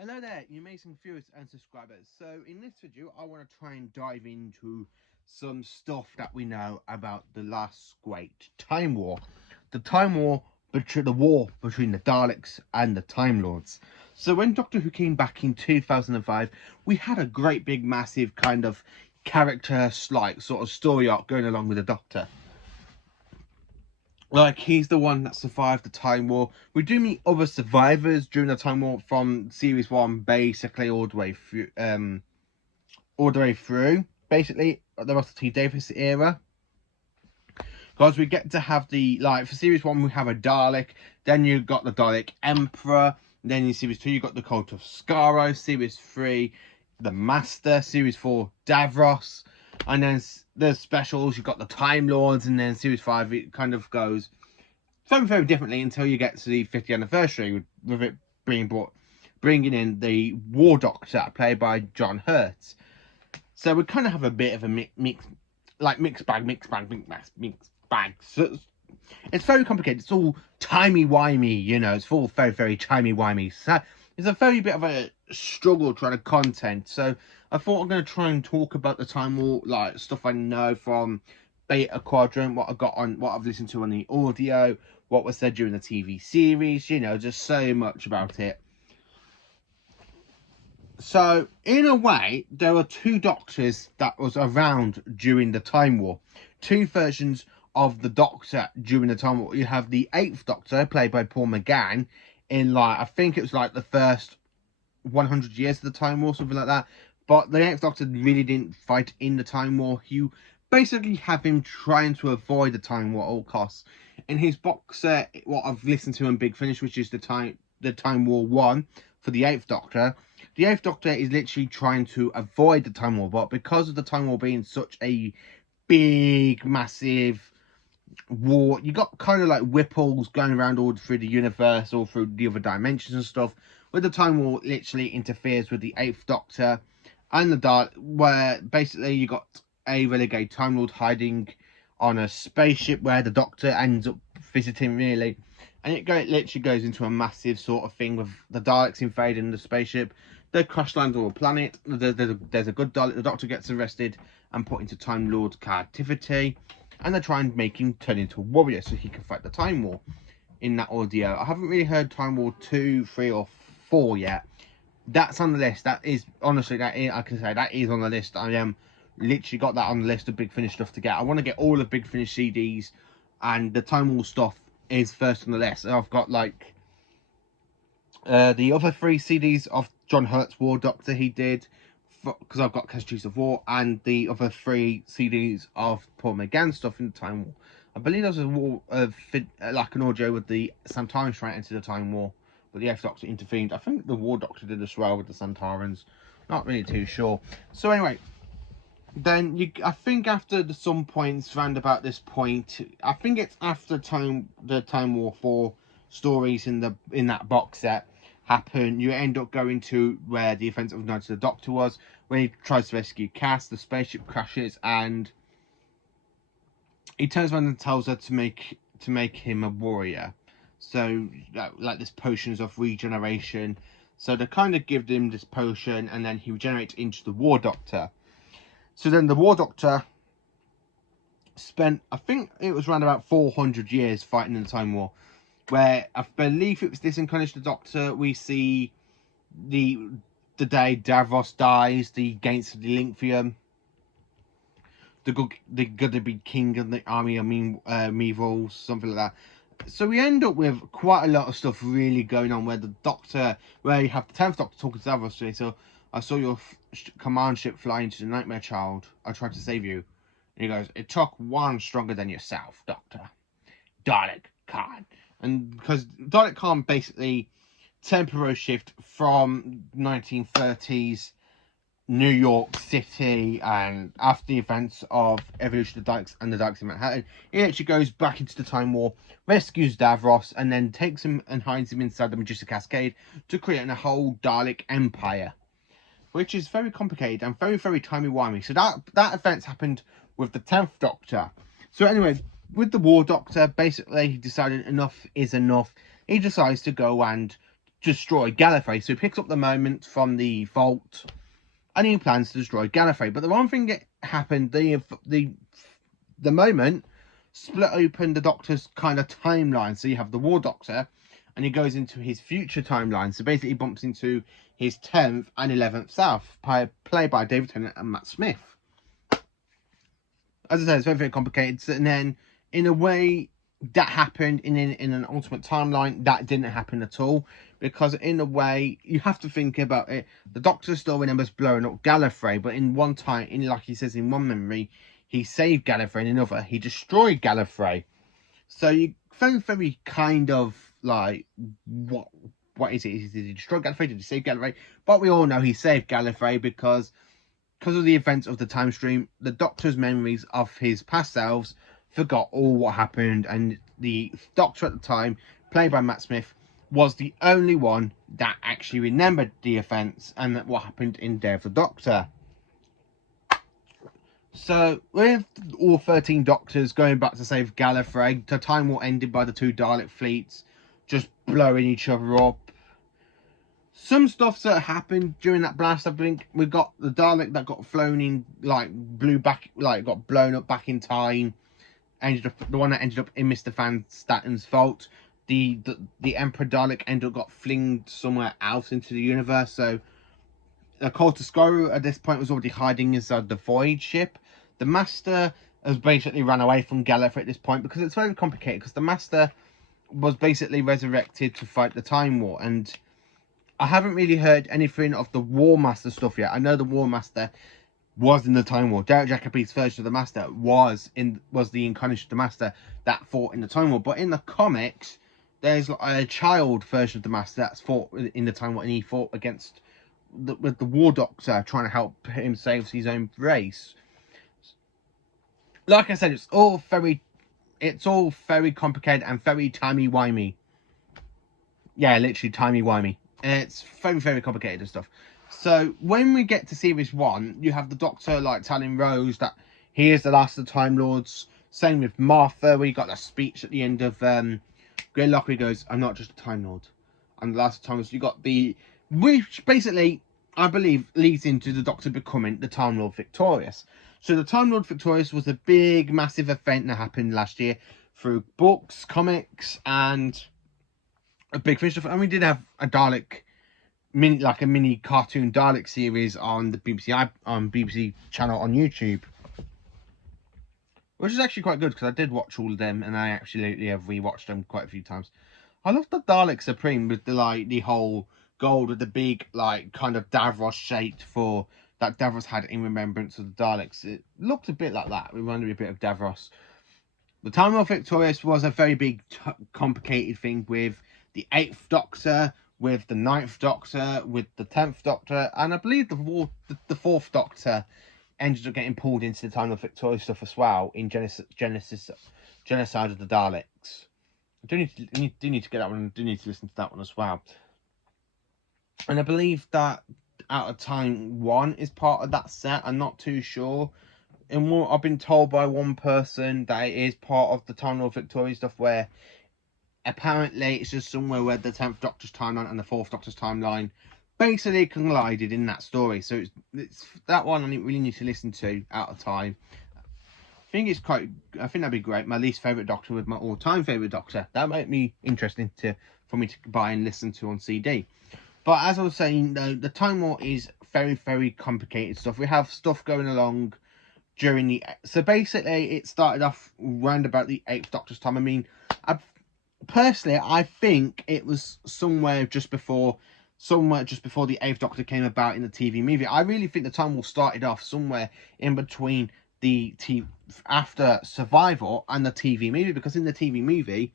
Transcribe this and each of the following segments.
Hello there, you amazing viewers and subscribers. So in this video, I want to try and dive into some stuff that we know about the last great Time War. The Time War, the war between the Daleks and the Time Lords. So when Doctor Who came back in 2005, we had a great big massive kind of character like sort of story arc going along with the Doctor. Like, he's the one that survived the Time War. We do meet other survivors during the Time War from series 1 basically all the way through basically the Russell T Davies era, because we get to have the, like, for series 1 we have a Dalek, then you got the Dalek Emperor, then in series 2 you got the Cult of Skaro, series 3 the Master, series 4 Davros, and then the specials you got the Time Lords, and then series 5 it kind of goes very differently until you get to the 50th anniversary with it bringing in the War Doctor played by John Hurt. So we kind of have a bit of a mixed bag. So it's very complicated. It's all timey-wimey, you know. It's all very timey-wimey. So it's a very bit of a struggle trying to content. So I thought I'm going to try and talk about the Time War, like stuff I know from Beta Quadrant, what I've listened to on the audio, what was said during the TV series, you know, just so much about it. So, in a way, there were two Doctors that was around during the Time War. Two versions of the Doctor during the Time War. You have the 8th Doctor, played by Paul McGann, in, like, I think it was like the first 100 years of the Time War, something like that. But the 8th Doctor really didn't fight in the Time War. You basically have him trying to avoid the Time War at all costs. In his box set, what I've listened to on Big Finish, which is the Time War 1 for the 8th Doctor, the 8th Doctor is literally trying to avoid the Time War, but because of the Time War being such a big, massive war, you got kind of like ripples going around all through the universe, all through the other dimensions and stuff, where the Time War literally interferes with the 8th Doctor and the Dalek, where basically you got a renegade Time Lord hiding on a spaceship where the Doctor ends up visiting, really. And it literally goes into a massive sort of thing with the Daleks invading the spaceship. They crash land on a planet. There's a good Dalek. The Doctor gets arrested and put into Time Lord captivity. And they try and make him turn into a warrior so he can fight the Time War in that audio. I haven't really heard Time War 2, 3 or 4 yet. That's on the list. That is, honestly, I can say that is on the list. I literally got that on the list of Big Finish stuff to get. I want to get all of Big Finish CDs, and the Time War stuff is first on the list. And I've got, like, the other 3 CDs of John Hurt's War Doctor he did, because I've got Casualties of War, and the other 3 CDs of Paul McGann stuff in the Time War. I believe there was a war like an audio with the Santarans right into the Time War, but the 8th Doctor intervened. I think the War Doctor did as well with the Santarans. Not really too sure. So anyway, then I think after some points round about this point, I think it's after the Time War 4 stories in that box set happen, you end up going to where the events of Night of the Doctor was, when he tries to rescue Cass. The spaceship crashes and he turns around and tells her to make him a warrior. So like this potions of regeneration. So they kind of give him this potion, and then he regenerates into the War Doctor. So then the War Doctor spent, I think it was around about 400 years fighting in the Time War, where I believe it was this incarnation of the Doctor we see the day Davros dies, the Gates of the Linkvium, the good to be king of the army of Meevils, something like that. So we end up with quite a lot of stuff really going on, where the Doctor, where you have the 10th Doctor talking to Davros, so I saw your command ship fly into the Nightmare Child. I tried to save you. And he goes, it took one stronger than yourself, Doctor. Dalek Khan. And because Dalek Khan basically temporary shift from 1930s New York City, and after the events of Evolution of the Daleks and the Daleks in Manhattan, he actually goes back into the Time War, rescues Davros, and then takes him and hides him inside the Majestic Cascade to create a whole Dalek empire, which is very complicated and very timey-wimey. So that event's happened with the 10th Doctor. So anyway, with the War Doctor, basically he decided enough is enough. He decides to go and destroy Gallifrey. So he picks up the moment from the vault, and he plans to destroy Gallifrey. But the one thing that happened, the moment split open the Doctor's kind of timeline. So you have the War Doctor, and he goes into his future timeline. So basically, he bumps into his 10th and 11th self, played by David Tennant and Matt Smith. As I said, it's very, very complicated. And then, in a way, that happened in an alternate timeline. That didn't happen at all, because in a way, you have to think about it. The Doctor still remembers blowing up Gallifrey, but in one time, like he says in one memory, he saved Gallifrey. In another, he destroyed Gallifrey. So you very, very kind of like, what is it? Did he destroy Gallifrey? Did he save Gallifrey? But we all know he saved Gallifrey because of the events of the time stream. The Doctor's memories of his past selves forgot all what happened, and the Doctor at the time, played by Matt Smith, was the only one that actually remembered the events and what happened in Day of the Doctor. So, with all 13 Doctors going back to save Gallifrey, the Time War ended by the two Dalek fleets just blowing each other up. Some stuff that happened during that blast, I think we got the Dalek that got flown in, got blown up back in time. The one that ended up in Mr. Van Statten's vault. The Emperor Dalek ended up got flinged somewhere else into the universe. So Koltaskoro at this point was already hiding inside the Void ship. The Master has basically run away from Gallifrey at this point, because it's very complicated, because the Master was basically resurrected to fight the Time War, and I haven't really heard anything of the War Master stuff yet. I know the War Master was in the Time War. Derek Jacobi's version of the Master was the incarnation of the Master that fought in the Time War. But in the comics, there's a child version of the Master that's fought in the Time War, and he fought against with the War Doctor, trying to help him save his own race. Like I said, it's all very complicated and very timey-wimey. Yeah, literally timey-wimey. It's very, very complicated and stuff. So when we get to series 1, you have the Doctor telling Rose that he is the last of the Time Lords. Same with Martha, where you got that speech at the end of Greylock, where he goes, "I'm not just a Time Lord, I'm the last of the Time Lords." You got which basically, I believe, leads into the Doctor becoming the Time Lord Victorious. So the Time Lord Victorious was a big, massive event that happened last year through books, comics, and a big fish stuff. And we did have a Dalek a mini cartoon Dalek series on the BBC channel on YouTube, which is actually quite good, because I did watch all of them, and I absolutely have rewatched them quite a few times. I love the Dalek Supreme with the whole gold with the big kind of Davros shape for that Davros had in remembrance of the Daleks. It looked a bit like that. It reminded me a bit of Davros. The Time Lord Victorious was a very big, complicated thing with the 8th Doctor, with the 9th Doctor, with the 10th Doctor, and I believe the 4th Doctor ended up getting pulled into the Time Lord Victorious stuff as well in Genocide of the Daleks. I do need to get that one. I do need to listen to that one as well. And I believe that Out of Time 1 is part of that set. I'm not too sure. And I've been told by one person that it is part of the Time Lord Victorious stuff, where apparently it's just somewhere where the 10th Doctor's timeline and the 4th Doctor's timeline basically collided in that story. So it's that one I really need to listen to, Out of Time. I think that'd be great. My least favourite Doctor with my all-time favourite Doctor. That might be interesting for me to buy and listen to on CD. But as I was saying, the Time War is very, very complicated stuff. We have stuff going along during so basically it started off round about the 8th Doctor's time. I mean, personally, I think it was somewhere just before the 8th Doctor came about in the TV movie. I really think the Time War started off somewhere in between after Survival and the TV movie, because in the TV movie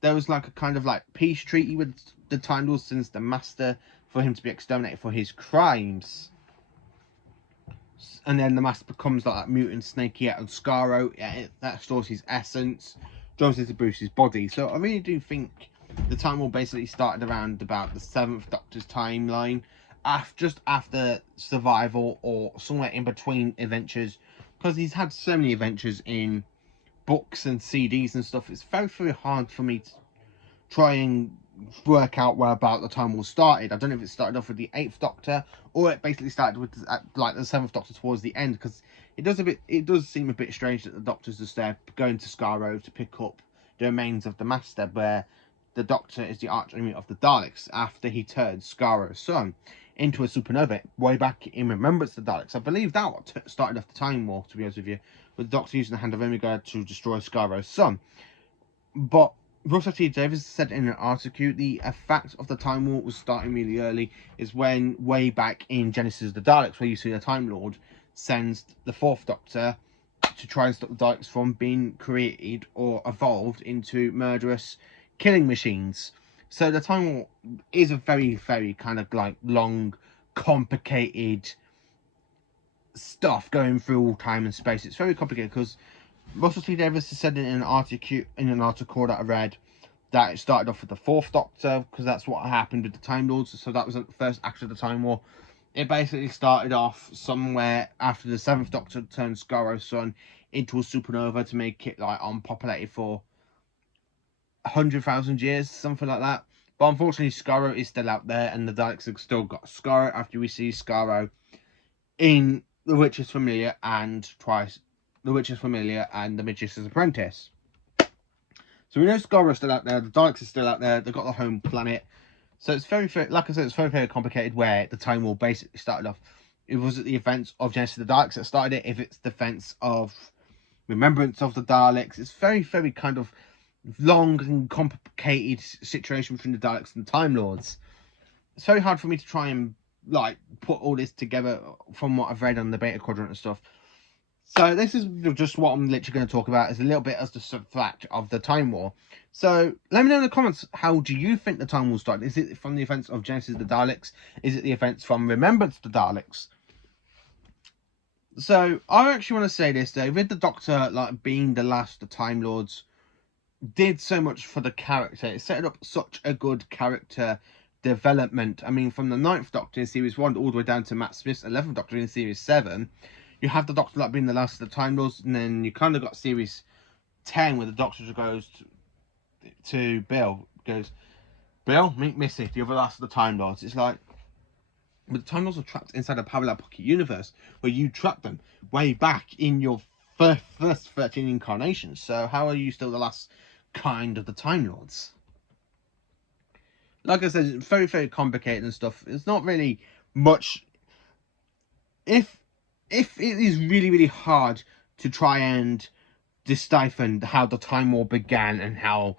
there was a kind of peace treaty with the Time Lord since the Master, for him to be exterminated for his crimes. And then the Master becomes that mutant snake eater and Skaro that stores his essence, joins into Bruce's body. So I really do think the Time War basically started around about the 7th Doctor's timeline, just after Survival, or somewhere in between adventures, because he's had so many adventures in books and CDs and stuff. It's very, very hard for me to try and work out where about the Time War started. I don't know if it started off with the 8th Doctor, or it basically started with like the 7th Doctor towards the end, because it does seem a bit strange that the Doctor's just there going to Skaro to pick up the remains of the Master, where the Doctor is the arch enemy of the Daleks after he turned Skaro's son into a supernova way back in Remembrance of the Daleks. I believe that what started off the Time War, to be honest with you, with the Doctor using the Hand of Omega to destroy Skaro's son. But Russell T Davies said in an article the effect of the Time War was starting really early, is when way back in Genesis of the Daleks, where you see the Time Lord sends the 4th Doctor to try and stop the Daleks from being created or evolved into murderous killing machines. So the Time War is a very, very kind of like long, complicated stuff going through all time and space. It's very complicated because Russell T Davies has said in an article that I read that it started off with the 4th Doctor, because that's what happened with the Time Lords. So that was the first act of the Time War. It basically started off somewhere after the 7th Doctor turned Skaro's son into a supernova to make it like unpopulated for 100,000 years, something like that. But unfortunately, Skaro is still out there, and the Daleks have still got Skaro after we see Skaro in The Witch's Familiar and twice The Witch's Familiar and The Magician's Apprentice. So we know Skaro's still out there, the Daleks are still out there, they've got the home planet. So it's very, like I said, it's very, very complicated where the Time War basically started off. It was at the events of Genesis of the Daleks that started it, if it's the events of Remembrance of the Daleks. It's very, very kind of long and complicated situation between the Daleks and the Time Lords. It's very hard for me to try and like put all this together from what I've read on the Beta Quadrant and stuff. So this is just what I'm literally going to talk about, is a little bit as the fact of the Time War. So let me know in the comments, how do you think the Time War started? Is it from the events of Genesis of the Daleks? Is it the events from Remembrance of the Daleks? So I actually want to say this though, with the Doctor like being the last of the Time Lords, did so much for the character. It set up such a good character development. I mean, from the 9th Doctor in Series 1 all the way down to Matt Smith's 11th Doctor in Series 7, you have the Doctor like being the last of the Time Lords, and then you kind of got Series 10 where the Doctor just goes to Bill, goes, Bill, meet Missy, the other last of the Time Lords. It's like, but the Time Lords are trapped inside a parallel pocket universe where you trapped them way back in your first 13 incarnations. So how are you still the last kind of the Time Lords? Like I said, it's very, very complicated and stuff. It's not really much. If it is really, really hard to try and decipher how the Time War began and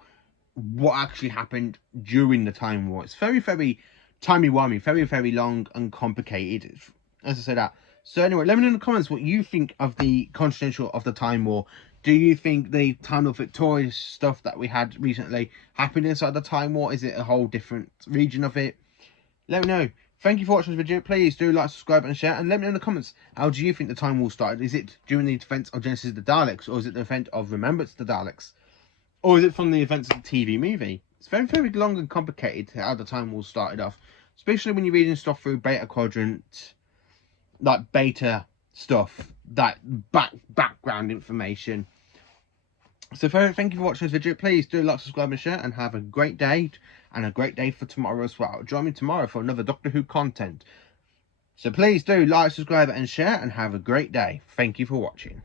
what actually happened during the Time War. It's very, very timey-wimey, very, very long and complicated, as I said that. So anyway, let me know in the comments what you think of the Continental of the Time War. Do you think the Time of Victorious stuff that we had recently happened inside the Time War? Is it a whole different region of it? Let me know. Thank you for watching this video. Please do like, subscribe and share, and let me know in the comments, how do you think the Time War started? Is it during the events of Genesis of the Daleks, or is it the event of Remembrance of the Daleks? Or is it from the events of the TV movie? It's very, very long and complicated how the Time War started off, especially when you're reading stuff through Beta Quadrant, like beta stuff, that background information. So thank you for watching this video. Please do like, subscribe and share, and have a great day, and a great day for tomorrow as well. Join me tomorrow for another Doctor Who content. So please do like, subscribe and share, and have a great day. Thank you for watching.